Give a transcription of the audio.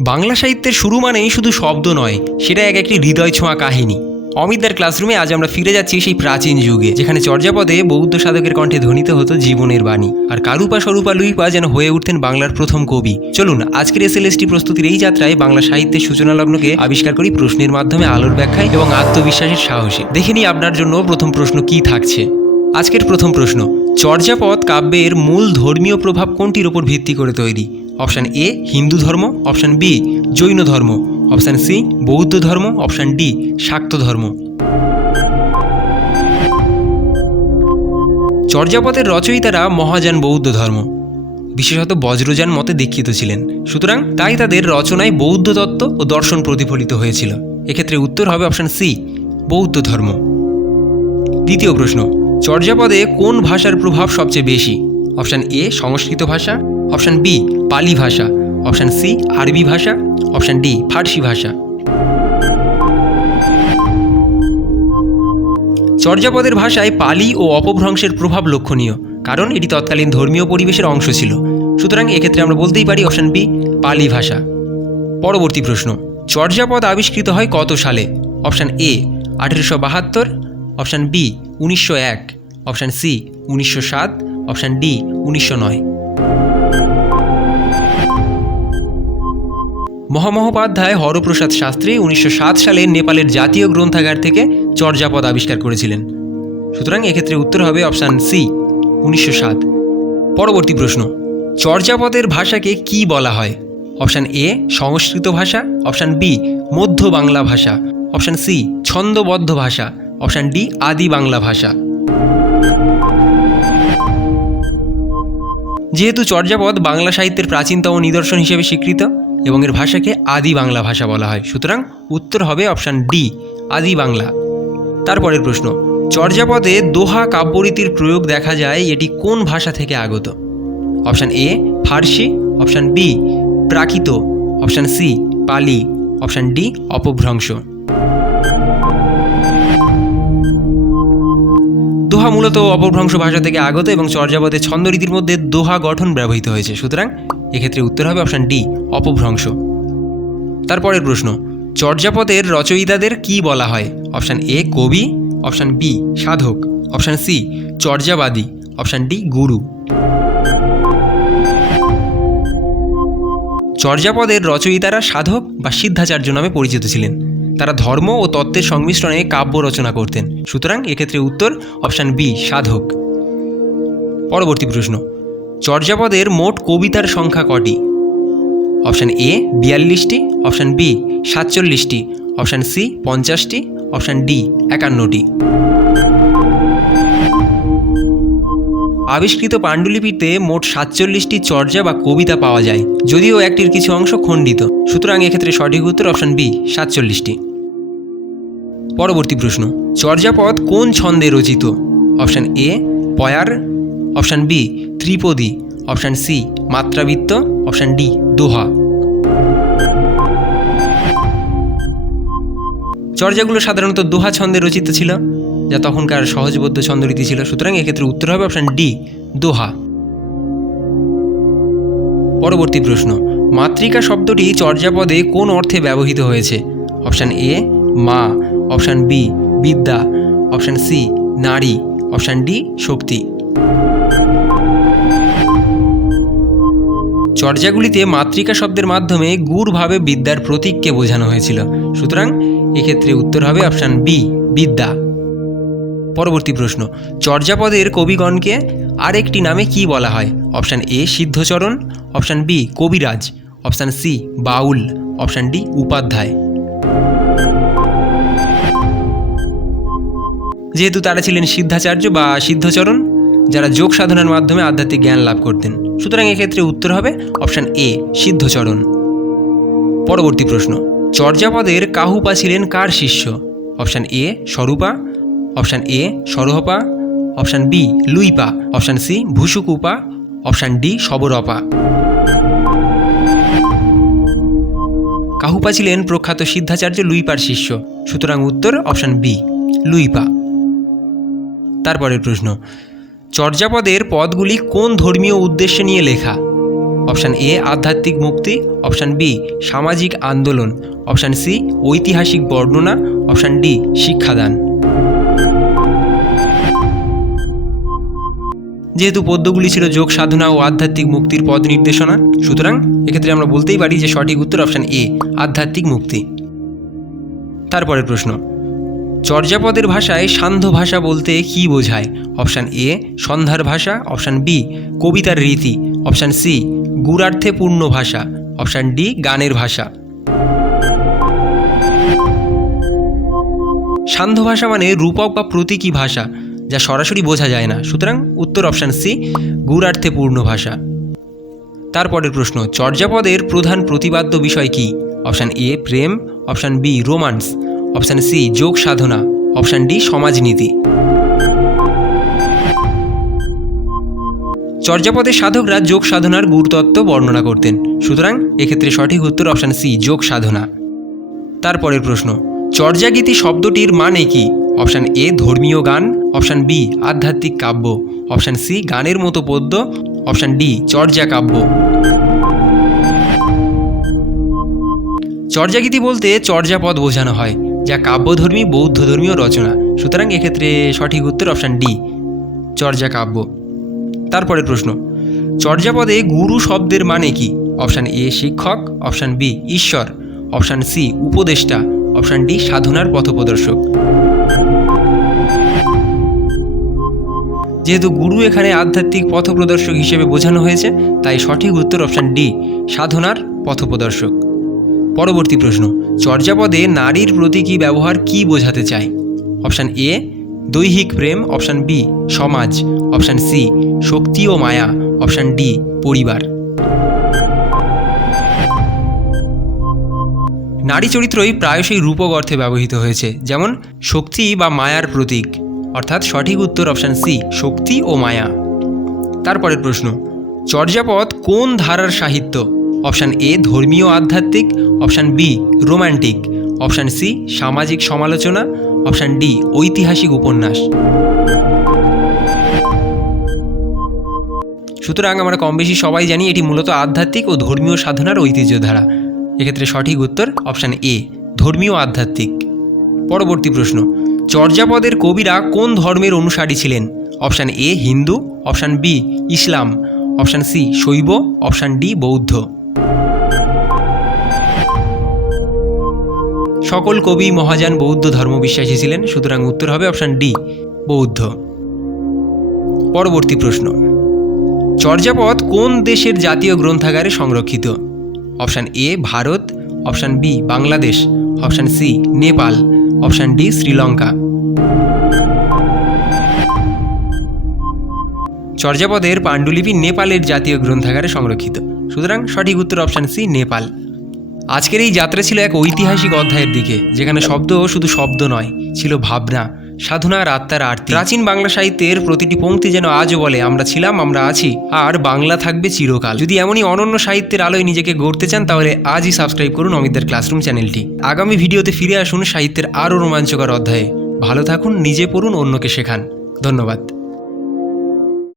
বাংলা সাহিত্যের শুরু মানেই শুধু শব্দ নয়, সেটা এক একটি হৃদয় ছোঁয়া কাহিনী। অমিতদার ক্লাসরুমে আজ আমরা ফিরে যাচ্ছি সেই প্রাচীন যুগে, যেখানে চর্যাপদে বৌদ্ধ সাধকের কণ্ঠে ধ্বনিত হতো জীবনের বাণী। আর কারুপা স্বরূপা লুইপা যেন হয়ে উঠতেন বাংলার প্রথম কবি। চলুন, আজকের এস এসএলএসটি প্রস্তুতির এই যাত্রায় বাংলা সাহিত্যের সূচনা লগ্নকে আবিষ্কার করি প্রশ্নের মাধ্যমে আলোর ব্যাখ্যায় এবং আত্মবিশ্বাসের সাহসে। দেখে নিই আপনার জন্য প্রথম প্রশ্ন কি থাকছে। আজকের প্রথম প্রশ্ন, চর্যাপদ কাব্যের মূল ধর্মীয় প্রভাব কোনটির ওপর ভিত্তি করে তৈরি? অপশান এ, হিন্দু ধর্ম, অপশান বি, জৈন ধর্ম, অপশান সি, বৌদ্ধ ধর্ম, অপশান ডি, শাক্ত ধর্ম। চর্যাপদের রচয়িতারা মহাযান বৌদ্ধ ধর্ম। বিশেষত বজ্রযান মতে দীক্ষিত ছিলেন। সুতরাং তাই তাদের রচনায় বৌদ্ধ তত্ত্ব ও দর্শন প্রতিফলিত হয়েছিল। এক্ষেত্রে উত্তর হবে অপশান সি, বৌদ্ধ ধর্ম। দ্বিতীয় প্রশ্ন, চর্যাপদে কোন ভাষার প্রভাব সবচেয়ে বেশি? অপশান এ, সংস্কৃত ভাষা। অপশান বি, পালি ভাষা। অপশান সি, আরবি ভাষা। অপশান ডি, ফার্সি ভাষা। চর্যাপদের ভাষায় পালি ও অপভ্রংশের প্রভাব লক্ষণীয়, কারণ এটি তৎকালীন ধর্মীয় পরিবেশের অংশ ছিল। সুতরাং এক্ষেত্রে আমরা বলতেই পারি অপশান বি, পালি ভাষা। পরবর্তী প্রশ্ন, চর্যাপদ আবিষ্কৃত হয় কত সালে? অপশান এ, আঠেরোশো বাহাত্তর। অপশান বি, উনিশশো এক। অপশান সি, উনিশশো সাত। অপশান ডি, উনিশশো নয়। মহামহোপাধ্যায় হরপ্রসাদ শাস্ত্রী উনিশশো সাত সালে নেপালের জাতীয় গ্রন্থাগার থেকে চর্যাপদ আবিষ্কার করেছিলেন। সুতরাং এক্ষেত্রে উত্তর হবে অপশান সি, উনিশশো সাত। পরবর্তী প্রশ্ন, চর্যাপদের ভাষাকে কি বলা হয়? অপশান এ, সংস্কৃত ভাষা। অপশান বি, মধ্য বাংলা ভাষা। অপশান সি, ছন্দবদ্ধ ভাষা। অপশান ডি, আদি বাংলা ভাষা। যেহেতু চর্যাপদ বাংলা সাহিত্যের প্রাচীনতম নিদর্শন হিসেবে স্বীকৃত এবং এর ভাষাকে আদি বাংলা ভাষা বলা হয়। সুতরাং উত্তর হবে অপশান ডি, আদি বাংলা। তারপরের প্রশ্ন, চর্যাপদে দোহা কাব্যরীতির প্রয়োগ দেখা যায়, এটি কোন ভাষা থেকে আগত? Option A, Farsi. Option B, Prakrit. Option C, পালি। Option D, অপভ্রংশ। দোহা মূলত অপভ্রংশ ভাষা থেকে আগত এবং চর্যাপদে ছন্দরীতির মধ্যে দোহা গঠন ব্যবহৃত হয়েছে। সুতরাং এক্ষেত্রে উত্তর হবে অপশান ডি, অপভ্রংশ। তারপরের প্রশ্ন, চর্যাপদের রচয়িতাদের কি বলা হয়? অপশান এ, কবি। অপশান বি, সাধক। অপশান সি, চর্যাবাদী। অপশান ডি, গুরু। চর্যাপদের রচয়িতারা সাধক বা সিদ্ধাচার্য নামে পরিচিত ছিলেন। তারা ধর্ম ও তত্ত্বের সংমিশ্রণে কাব্য রচনা করতেন। সুতরাং এক্ষেত্রে উত্তর অপশান বি, সাধক। পরবর্তী প্রশ্ন, চর্যাপদের মোট কবিতার সংখ্যা কটি? অপশান এ, বিয়াল্লিশটি। অপশান বি, সাতচল্লিশটি। অপশান সি, পঞ্চাশটি। অপশান ডি, একান্নটি। আবিষ্কৃত পাণ্ডুলিপিতে মোট সাতচল্লিশটি চর্যা বা কবিতা পাওয়া যায়, যদিও একটির কিছু অংশ খণ্ডিত। সুতরাং এক্ষেত্রে সঠিক উত্তর অপশান বি, সাতচল্লিশটি। পরবর্তী প্রশ্ন, চর্যাপদ কোন ছন্দে রচিত? অপশান এ, পয়ার। অপশান বি, ত্রিপদী। অপশান সি, মাত্রাবৃত্ত। অপশান ডি, দোহা। চর্যাগুলো সাধারণত দোহা ছন্দে রচিত ছিল। যা তখনকার সহজবদ্ধ ছন্দরীতি ছিল। সুতরাং এক্ষেত্রে উত্তর হবে অপশান ডি দোহা। পরবর্তী প্রশ্ন, মাতৃকা শব্দটি চর্যাপদে কোন অর্থে ব্যবহৃত হয়েছে? অপশান এ মা। অপশান বি বিদ্যা। অপশান সি নারী। অপশান ডি শক্তি। চর্যাগুলিতে মাতৃকা শব্দের মাধ্যমে গূঢ়ভাবে বিদ্যার প্রতীককে বোঝানো হয়েছিল। সুতরাং এক্ষেত্রে উত্তর হবে অপশান বি বিদ্যা। পরবর্তী প্রশ্ন। চর্যাপদের কবিগণকে আরেকটি নামে কি বলা হয়? অপশান এ, সিদ্ধচরণ। অপশান বি, কবিরাজ। অপশান সি, বাউল। অপশান ডি, উপাধ্যায়। যেহেতু তারা ছিলেন সিদ্ধাচার্য বা সিদ্ধচরণ, যারা যোগ সাধনার মাধ্যমে আধ্যাত্মিক জ্ঞান লাভ করতেন। সুতরাং এক্ষেত্রে উত্তর হবে অপশান এ, সিদ্ধচরণ। পরবর্তী প্রশ্ন, চর্যাপদের কাহুপা ছিলেন কার শিষ্য? Option A, Swarupa. Option A Sarahapa, option B Luipa, option C Bhusukupa, option D Sabarapa. Kanhapa ছিলেন প্রখ্যাত সিদ্ধাচার্য লুইপার শিষ্য, সুতরাং উত্তর অপশান বি, লুইপা। তারপরের প্রশ্ন, চর্যাপদের পদগুলি কোন ধর্মীয় উদ্দেশ্যে নিয়ে লেখা? অপশান এ আধ্যাত্মিক মুক্তি, অপশান বি সামাজিক আন্দোলন, অপশান সি ঐতিহাসিক বর্ণনা, অপশান ডি শিক্ষাদান। যেহেতু পদ্যগুলি ছিল যোগ, সাধনা ও আধ্যাত্মিক মুক্তির পদ নির্দেশনা, সুতরাং এক্ষেত্রে আমরা বলতেই পারি যে সঠিক উত্তর অপশান এ, আধ্যাত্মিক মুক্তি। তারপরের প্রশ্ন, চর্যাপদের ভাষায় সান্ধ্য ভাষা বলতে কি বোঝায়? অপশান এ, সন্ধ্যার ভাষা। অপশান বি, কবিতার রীতি। অপশান সি গুড়ার্থে পূর্ণ ভাষা। অপশান ডি, গানের ভাষা। সান্ধ্য ভাষা মানে রূপক বা প্রতীকী ভাষা। যা সরাসরি বোঝা যায় না। সুতরাং উত্তর অপশান সি গুড়ার্থে পূর্ণ ভাষা। তারপরের প্রশ্ন, চর্যাপদের প্রধান প্রতিপাদ্য বিষয় কি? Option A, Prem. Option B, romance. Option C, যোগ সাধনা। Option D, সমাজনীতি। চর্যাপদের সাধকরা যোগ সাধনার গুরুতত্ত্ব বর্ণনা করতেন। সুতরাং এক্ষেত্রে সঠিক উত্তর অপশান সি, যোগ সাধনা। তারপরের প্রশ্ন, চর্যাগীতি শব্দটির মানে কি? অপশান এ ধর্মীয় গান, অপশান বি আধ্যাত্মিক কাব্য, অপশান সি গানের মতো পদ্য, অপশান ডি চর্যা কাব্য। চর্যাগীতি বলতে চর্যাপদ বোঝানো হয়, যা কাব্যধর্মী বৌদ্ধ ধর্মীয় রচনা। সুতরাং এক্ষেত্রে সঠিক উত্তর অপশান ডি, চর্যা কাব্য। তারপরে প্রশ্ন চর্যাপদে গুরু শব্দের মানে কি? অপশান এ শিক্ষক, অপশান বি ঈশ্বর, অপশান সি উপদেষ্টা, অপশান ডি সাধনার পথপ্রদর্শক। যেহেতু গুরু এখানে আধ্যাত্মিক পথপ্রদর্শক হিসেবে বোঝানো হয়েছে, তাই সঠিক উত্তর অপশান ডি সাধনার পথপ্রদর্শক। পরবর্তী প্রশ্ন, চর্যাপদে নারীর প্রতীকী ব্যবহার কি বোঝাতে চায়? অপশান এ দৈহিক প্রেম অপশান বি সমাজ অপশান সি শক্তি ও মায়া অপশান ডি পরিবার। নারী চরিত্রই প্রায়শই রূপক অর্থে ব্যবহৃত হয়েছে, যেমন শক্তি বা মায়ার প্রতীক। অর্থাৎ সঠিক উত্তর অপশান সি, শক্তি ও মায়া। তারপরের প্রশ্ন, চর্যাপদ কোন ধারার সাহিত্য? অপশান এ, ধর্মীয় আধ্যাত্মিক, option B, romantic. Option C, সামাজিক সমালোচনা। অপশান ডি, ঐতিহাসিক উপন্যাস। সুতরাং আমরা কম বেশি সবাই জানি এটি মূলত আধ্যাত্মিক ও ধর্মীয় সাধনার ঐতিহ্য ধারা। এক্ষেত্রে সঠিক উত্তর অপশান এ, ধর্মীয় আধ্যাত্মিক। পরবর্তী প্রশ্ন চর্যাপদের কবিরা কোন ধর্মের অনুসারী ছিলেন? Option A Hindu, option B Islam, option C শৈব, অপশান ডি বৌদ্ধ। সকল কবি মহাযান বৌদ্ধ ধর্মবিশ্বাসী ছিলেন, সুতরাং উত্তর হবে অপশান ডি, বৌদ্ধ। পরবর্তী প্রশ্ন। চর্যাপদ কোন দেশের জাতীয় গ্রন্থাগারে সংরক্ষিত? Option A Bharat, option B Bangladesh, option C Nepal, option D Sri Lanka. চর্যাপদের পাণ্ডুলিপি নেপালের জাতীয় গ্রন্থাগারে সংরক্ষিত। সুতরাং সঠিক উত্তর অপশান সি নেপাল। আজকের এই যাত্রা ছিল এক ঐতিহাসিক অধ্যায়ের দিকে, যেখানে শব্দ শুধু শব্দ নয়, ছিল ভাবনা, সাধনা আর আত্মার আরতি। প্রাচীন বাংলা সাহিত্যের প্রতিটি পংক্তি যেন আজও বলে, আমরা ছিলাম, আমরা আছি, আর বাংলা থাকবে চিরকাল। যদি এমনই অনন্য সাহিত্যের আলোয় নিজেকে গড়তে চান, তাহলে আজই সাবস্ক্রাইব করুন অমিতদের ক্লাসরুম চ্যানেলটি আগামী ভিডিওতে ফিরে আসুন সাহিত্যের আরও রোমাঞ্চকর অধ্যায়ে। ভালো থাকুন নিজে পড়ুন অন্যকে শেখান। ধন্যবাদ।